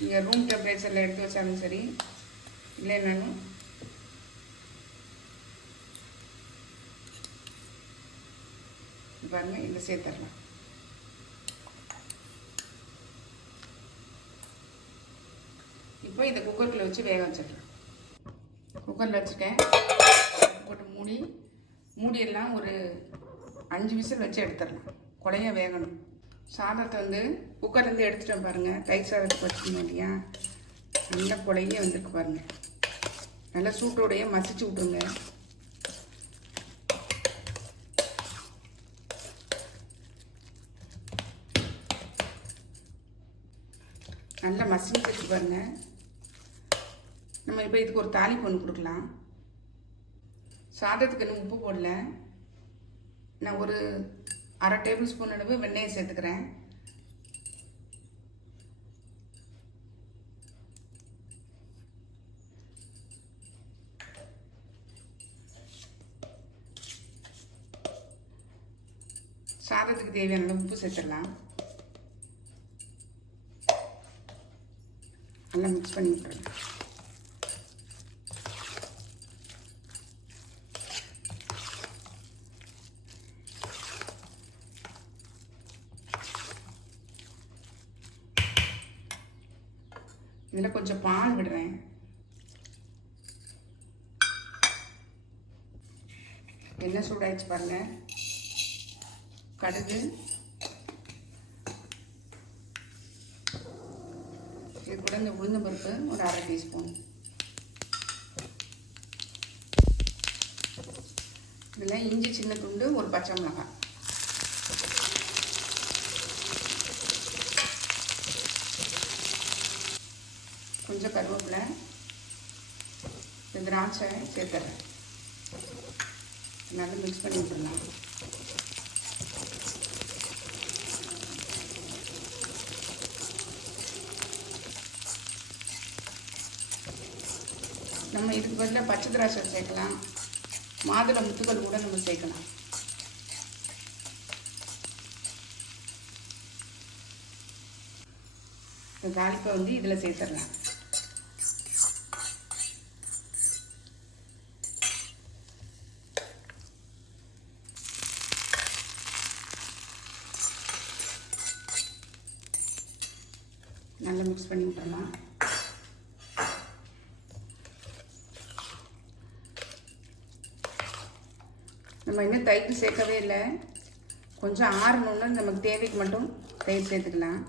நீங்கள் ரூம் டெம்பரேச்சரில் எடுத்து வச்சாலும் சரி, இல்லைன்னாலும் பாருங்கள் இதில் சேர்த்துடலாம். இப்போ இதை குக்கரில் வச்சு வேக வச்சிடலாம். குக்கரில் வச்சுட்டேன். போட்டு மூடியெல்லாம் ஒரு 5 விசில் வச்சு எடுத்துடலாம். குழைய வேகணும். சாதத்தை வந்து குக்கர்லேருந்து எடுத்துட்டேன் பாருங்கள். தயிர் சாதத்துக்கு வச்சுக்கணும் இல்லையா, நல்லா குழைய வந்துருக்கு பாருங்கள். நல்லா சூட்டோடையே மசிச்சு விட்டுருங்க. நல்லா மசிச்சு பாருங்க. நம்ம இப்போ இதுக்கு ஒரு தாளிப்பு ஒன்று கொடுக்கலாம். சாதத்துக்கு இன்னும் உப்பு போடல. நான் ஒரு அரை டேபிள் ஸ்பூன் அளவு வெண்ணெயை சேர்த்துக்கிறேன். சாதத்துக்கு தேவையான அளவு உப்பு சேர்த்துடலாம். நல்லா மிக்ஸ் பண்ணி விட்டுருங்க. இதில் கொஞ்சம் பால் விடுறேன். எண்ணெய் சூடாயிடுச்சு பாருங்க. கடுகு, இது கூட இந்த உளுந்தம் பருப்பு ஒரு அரை டீஸ்பூன். இதில் இஞ்சி சின்ன துண்டு, ஒரு பச்சை மிளகாய், கொஞ்சம் கருவேப்பிலை, திராட்சை சேர்த்துறேன். நல்லா மிக்ஸ் பண்ணி விட்டுடலாம். நம்ம இதுக்கு பதிலாக பச்சை திராட்சை சேர்க்கலாம். மாதுளை முத்துக்கள் கூட நம்ம சேர்க்கலாம். இந்த தாளிப்பை வந்து இதில் சேர்த்துடலாம். நல்லா மிக்ஸ் பண்ணி விட்டுறலாம். நம்ம இன்னும் தயிர் சேர்க்கவே இல்லை. கொஞ்சம் ஆறணுன்னு நமக்கு தேவைக்கு மட்டும் தயிர் சேர்த்துக்கலாம்.